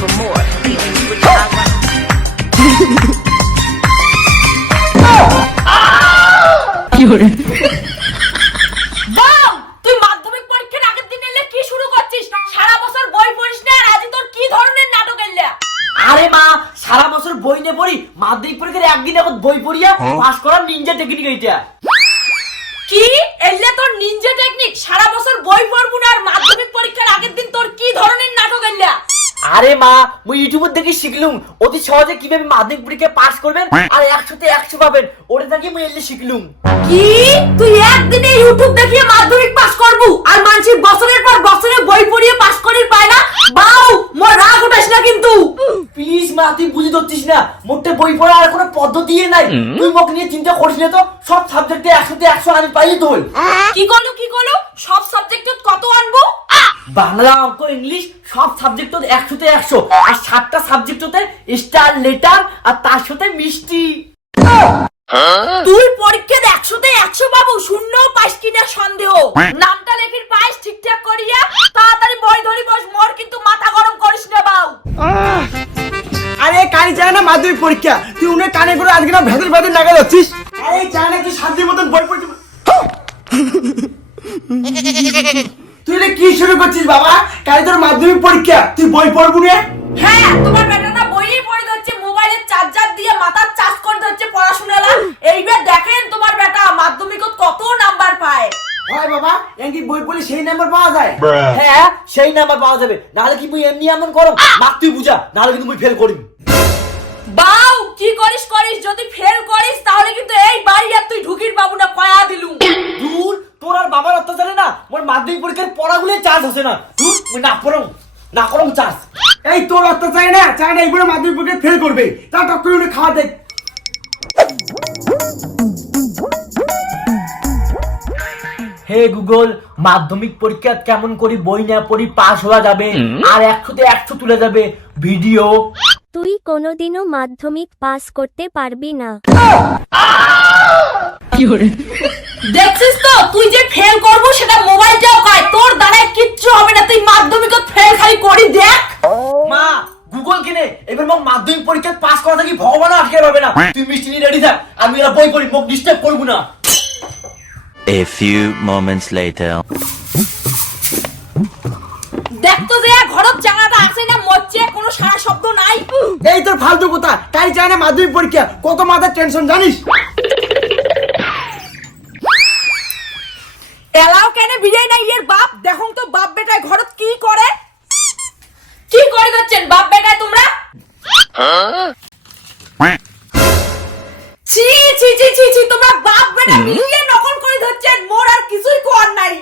for more. With তুই মাধ্যমিক পরীক্ষার আগের দিন এলে কি শুরু করছিস? সারা বছর বই পড়িস না আর আজ তোর কি ধরনের নাটক এলে? আরে মা সারা বছর বই নে পড়ি মাধ্যমিক পরীক্ষার একদিন এখন বই পড়িয়া পাস করার নিনজা টেকনিক এইটা। কি? এলে তোর নিনজা টেকনিক সারা বছর বই পড়ব না আর মাধ্যমিক পরীক্ষার আগের দিন তোর কি ধরনের নাটক এলে আরে মা মুই ইউটিউবের দেখে শিখলুম। অতি সহজে কীভাবে মাধ্যমিক পরীক্ষায় পাস করবেন আর একশোতে একশো পাবেন। ওটা থেকে মুই এলে শিখলুম। কি? তুই একদিনে ইউটিউব দেখিয়ে মাধ্যমিক পাস করবু? আর মানসিক বছরের পর বছরে বই পড়িয়ে পাস করির পায় না? বাউ মোর রাগ উঠাস না কিন্তু। প্লিজ মা তুই বুঝে ধরছিস না। মোটে বই পড়া আর কোনো পদ্ধতি নাই। তুই মোক নিয়ে চিন্তা করিস না তো। সব সাবজেক্টে একশোতে একশো আমি পাই তো কি করল কি করল? সব সাবজেক্ট কত আনব? বাংলা অঙ্ক ইংলিশ সব সাবজেক্ট একশোতে একশো। আর সাতটা সাবজেক্ট হতে স্টার লেটার আর তার সাথে মিষ্টি। তুই পরীক্ষার একশোতে একশো পাবো শূন্য পাইস কিনা সন্দেহ। নামটা লেখির পাইস ঠিকঠাক করিয়া তাড়াতাড়ি বই ধরি বস মোর কিন্তু মাথা গরম করিস না বাউ। আরে কানে চায় না মাধ্যমিক পরীক্ষা। তুই উনি কানে করে আজকে না ভেতর ভেতর নাগাল হচ্ছিস আরে চায় না তুই শান্তির মতন বই পড়তে তুই এটা করছিস বাবা? কাল তোর মাধ্যমিক পরীক্ষা। তুই বই পড়বু না। হ্যাঁ তোমার বেটাটা বইই পড়ে ধরছে মোবাইলের চার্জার দিয়ে মাথার চার্জ করে ধরছে পড়াশোনালা। এইবার দেখেন তোমার বেটা মাধ্যমিকত কত নাম্বার পায়। হয় বাবা এমনি বই পড়লে সেই নাম্বার পাওয়া যায়। হ্যাঁ সেই নাম্বার পাওয়া যাবে। নাহলে কি মুই এমনি এমন করো? মাক তুই বুঝা। নাহলে কিন্তু মুই ফেল করি বাউ কি করিস করিস। যদি ফেল করিস তাহলে কিন্তু এই বাড়ি আর তুই ঢুকির পাবো না কয়া দিলুম। দূর তোর আর বাবার অত্যাচারে না মোর মাধ্যমিক পরীক্ষার পড়াগুলো চার্জ হচ্ছে না। মুই না পড়ো না করো চার্জ এই তোর অত্যাচার না চায় না এইবারে মাধ্যমিক পরীক্ষা ফেল করবে। তা টক করে উনি খাওয়া দেখ। হে গুগল মাধ্যমিক পরীক্ষা কেমন করি বই না পড়ি পাস হওয়া যাবে? আর একশোতে একশো তুলে যাবে। ভিডিও। তুই কোনোদিনও মাধ্যমিক পাস করতে পারবি না। দেখছিস তো তুই যে ফেল করব সেটা মোবাইলটাও খায় তোর দ্বারাই কিচ্ছু হবে না তুই মাধ্যমিকত ফেল খালি করি দেখ মা গুগল কিনে? এবার মোক মাধ্যমিক পরীক্ষা পাস করা থাকি ভগবান আটকে পাবে না? তুই মিষ্টি নিয়ে রেডি থাক আমি এরা বই পড়ি মোক ডিস্টার্ব করব না। A few moments later. দেখ তো যে ঘরত চাঙাটা আছে না মরছে কোনো সারা শব্দ নাই। এই তোর ফালতু কথা তাই চায় না মাধ্যমিক পরীক্ষা কত মাথার টেনশন জানিস? এলাও কেন বিজয় নাই এর বাপ? দেখুন তো ছি ছি ছি ছি তোমরা বাপ বেটা মিলিয়ে নকল করে ধরছেন। মোর আর কিছুই কর নাই।